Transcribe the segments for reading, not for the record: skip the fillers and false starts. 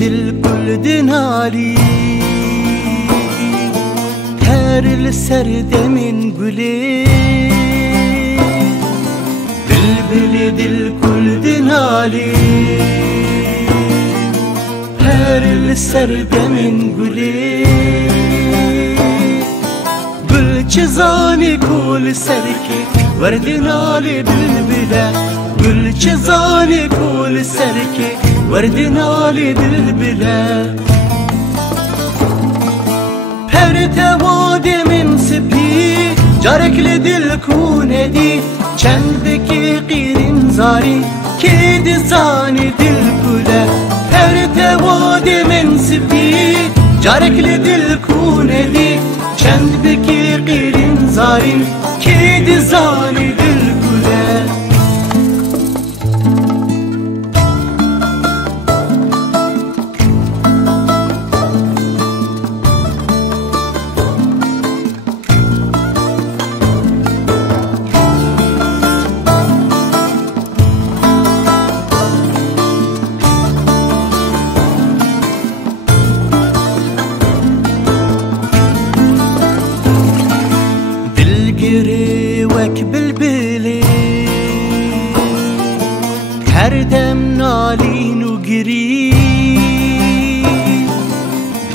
دل كل دنالي هر السرد من قلي بلبل دل كل دنالي هر السرد من قلي بالجزاني كل سركي وردنالي بلبلة بالجزاني كل سركي وردنالي بلبلة هر توادي من سبي جارك لدل كوندي چندكي قيرين زاري كيد زاني دل كولا هر توادي من سبي جارك لدل كوندي چندكي قيرين زاري كيد زاني دل كولا وك بلبلي هر دم نالين وقري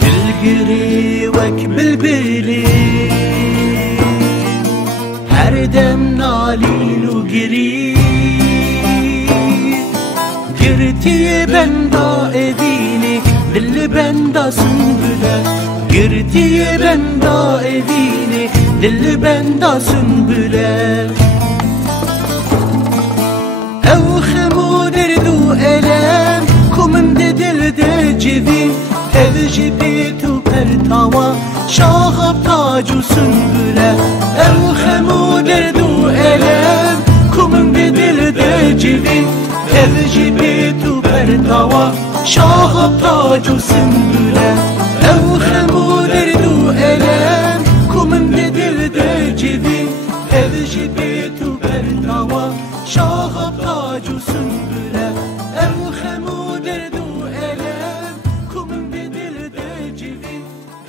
بالقري وك بلبلي هر دم نالين وقري قرتي بندا ايديني دل بندا سنبله قرتي بندا ايديني دل بندا سنبله او خمو دردو الم كومم دل دجبي هذ جبيتو برتاوا شاخب تاجو سنبله او خمو دردو الم كومم دل دجبي هذ جبيتو برتاوا شاخب تاجو سنبله او خمو دردو الم كومم دل دجبي هذ جبيتو برتاوا شاخب تاجو سنبله او خمو دردو الم كومم دل دجبي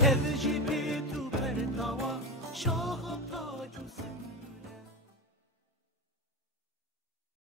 هذ جبيتو برتاوا شاخب تاجو سنبله